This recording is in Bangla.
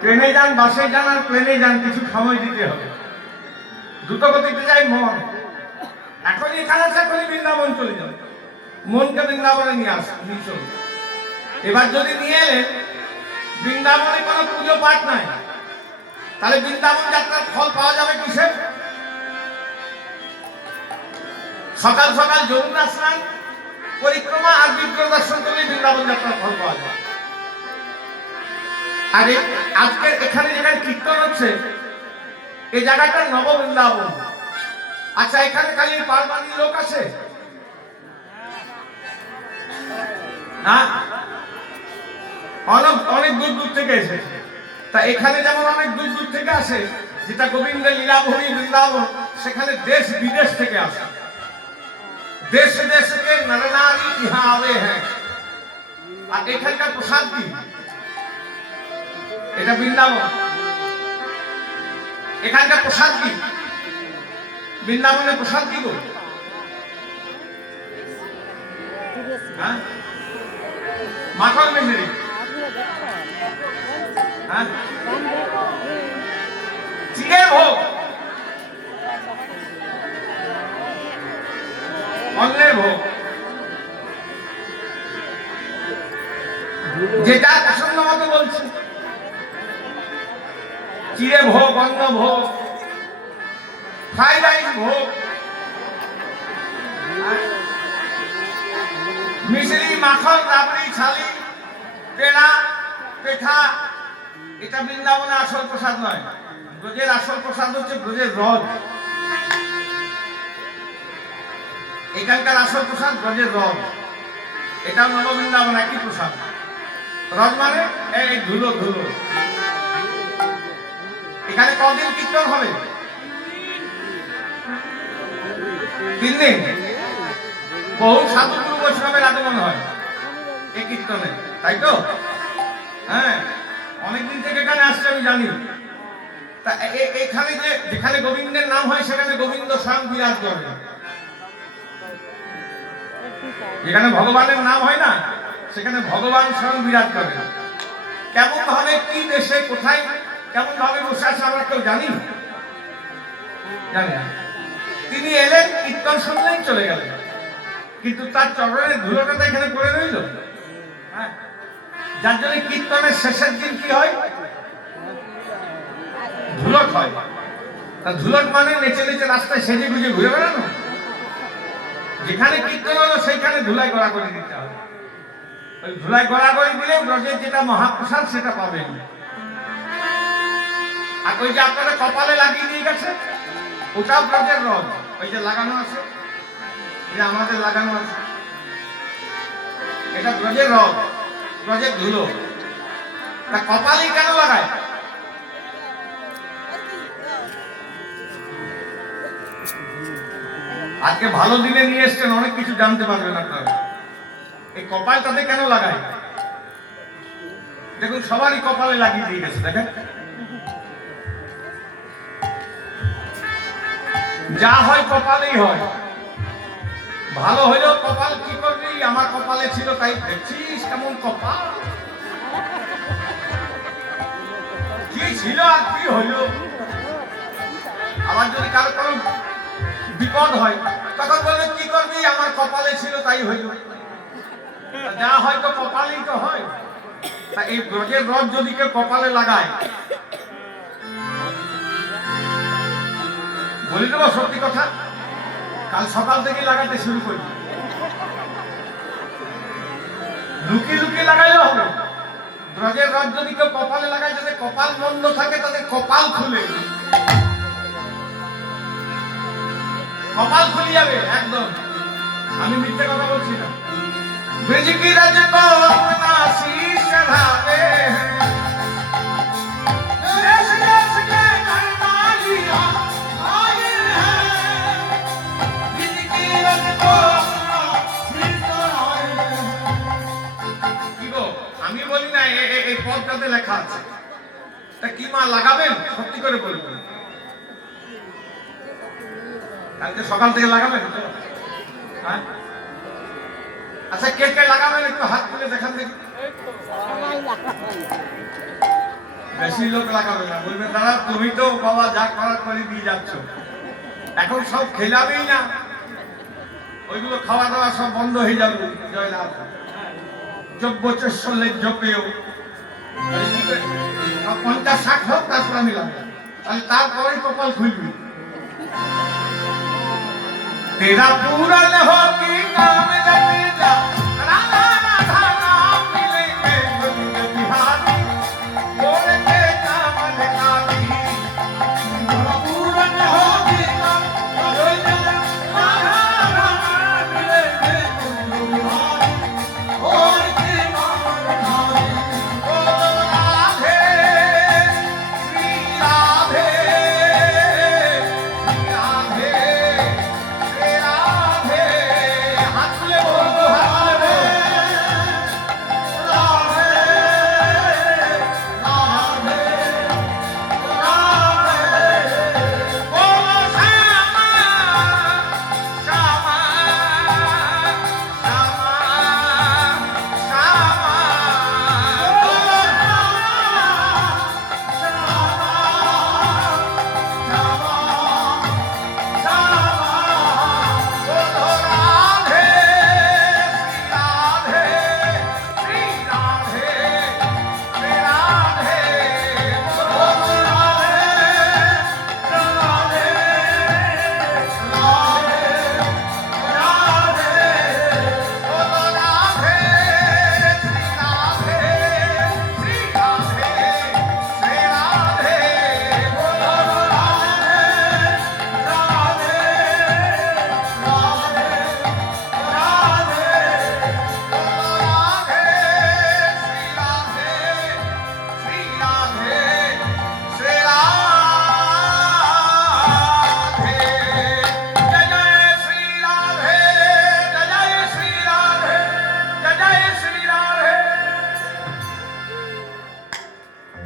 ট্রেনে যান, বাসে যান আর প্লেনে যান, কিছু সময় দিতে হবে। দ্রুত গতিতে যায় মন। এখন এখানে আছে, এখনই বৃন্দাবন চলে যাবে, মনকে বৃন্দাবনে নিয়ে চলবে। এবার যদি নিয়ে এলেন, বৃন্দাবনে কোনো পুজো পাঠ নাই, তাহলে বৃন্দাবন যাত্রার ফল পাওয়া যাবে কিসে? সকাল সকাল যমুনা স্নান, পরিক্রমা আর বিগ্রহ দর্শন করলে বৃন্দাবন যাত্রার ফল পাওয়া যায়। আর আজকের এখানে যেখানে কীর্তন হচ্ছে, এই জায়গাটা নব বৃন্দাবন। আচ্ছা, এখানে খালি পারবানি লোক আছে না, অনেক দূর দূর থেকে এসেছে। তা এখানে যেমন অনেক দূর দূর থেকে আসে, যেটা গোবিন্দের লীলাভূমি বৃন্দাবন, সেখানে দেশ বিদেশ থেকে আসে। দেশ দেশ কে নর নারী ইহা আवे हैं। আর এখানকার প্রসাদ কি? এটা বৃন্দাবন। এখানকার প্রসাদ কি? বৃন্দাবনের প্রসাদ কি গো? মাখন মেঘেরি, চিড়ে ভোগ, অন্নের ভোগ, যেটা পছন্দ মতো বলছে। চিড়ে ভোগ, অন্ন ভোগ, ফ্রাইড রাইস ভোগ, মিশ্রি, মাখন, রাবড়ি, ছালি, পেড়া, পেঠা। এটা বৃন্দাবনের আসল প্রসাদ নয়। ব্রজের আসল প্রসাদ হচ্ছে ব্রজের রজ। এখানকার আসল প্রসাদ ব্রজের রজ। এটা নববৃন্দাবন একই প্রসাদ। রজ মানে এই ধুলো ধুলো। এখানে কদিন কীর্তন হবে? 3 দিন। বহু সাধু গুরু বৈষ্ণবের আগমন হয় এই কীর্তনে, তাই তো? হ্যাঁ, অনেকদিন থেকে এখানে আসছে, আমি জানি। তা এখানে যেখানে গোবিন্দের নাম হয়, সেখানে গোবিন্দ স্বয়ং বিরাজ করে। যেখানে ভগবানের নাম হয় না, সেখানে ভগবান স্বয়ং বিরাজ করে। কেমন ভাবে, কি দেশে, কোথায়, কেমন ভাবে বসে আছে আমরা কেউ জানি না। তিনি এলেন, কীর্তন শুনলেন, চলে গেলেন, কিন্তু তার চরণের ধুলোটা তো এখানে পড়ে রইল। হ্যাঁ, যার জন্য কীর্তনের শেষের দিন কি হয়? ধুলট হয়। ধুলট মানে নেচে নেচে রাস্তায় সেজে গুজে ঘুরে বেড়ানো। যেখানে কীর্তন হলো সেইখানে ধুলাই গড়া করে দিতে হবে। ওই ধুলাই গড়া করে দিলে ব্রজের যেটা মহাপ্রসাদ সেটা পাবেন। আর ওই যে আপনারা কপালে লাগিয়ে দিয়ে গেছে, ওটাও ব্রজের রথ। ওই যে লাগানো আছে, এটা আমাদের লাগানো আছে, এটা ব্রজের রথ, ব্রজের ধুলো। তা কপালে কেন লাগায়? আজকে ভালো দিনে নিয়ে এসছেন, অনেক কিছু জানতে পারবেন আপনারা। এই কপালটাতে কেন লাগায়? দেখুন, সবারই কপালে লাগিয়ে দিয়ে গেছে। দেখেন, যা হয় কপালেই হয়। ভালো হইলেও কপাল কি করবি, আমার কপালে ছিল তাই। দেখছিস কেমন কপাল, কি ছিল আর কি হইল। আবার যদি কারো কোনো বিপদ হয়, তখন বলবে কি করবি, আমার কপালে ছিল তাই হইল। যা হয় তো কপালেই তো হয়। তা এই ব্রজের রথ যদি কেউ কপালে লাগায়, বলে দেবো সত্যি কথা, কাল সকাল থেকে লাগাতে শুরু করবি। লুকিয়ে লুকিয়ে লাগাইলেও হবে। ব্রজের রথ যদি কেউ কপালে লাগায়, যাতে কপাল মন্দ থাকে তাদের কপাল খুলে, কপাল খুলে যাবে একদম। আমি মিথ্যে কথা বলছি না। ব্রজ কি রাজ কো अपना शीश चढ़ावे देश देश के घरवालियां आए हैं। ब्रज की राज को अपना शीश चढ़ावे। কি গো, আমি বলি না, এই পদটাতে লেখা আছে। তা কি মা লাগাবেন? সত্যি করে বলবেন। কালকে সকাল থেকে লাগাবেন তো? হ্যাঁ, আচ্ছা, কে কে লাগাবেন একটু হাত তুলে দেখান দেখি। বেশি লোক লাগাবে না, বলবে দাদা তুমি তো বাবা যা করার করে দিয়ে যাচ্ছ, এখন সব খেলাবেই না, ওইগুলো খাওয়া দাওয়া সব বন্ধ হয়ে যাবে। জয়লাভ যোগ্যচল্যের যোগ্যেও 50-60 হোক, তারপর আমি লাগবে, তাহলে তারপরে কপাল খুলবি। तेरा पूरा हो की काम रख जा।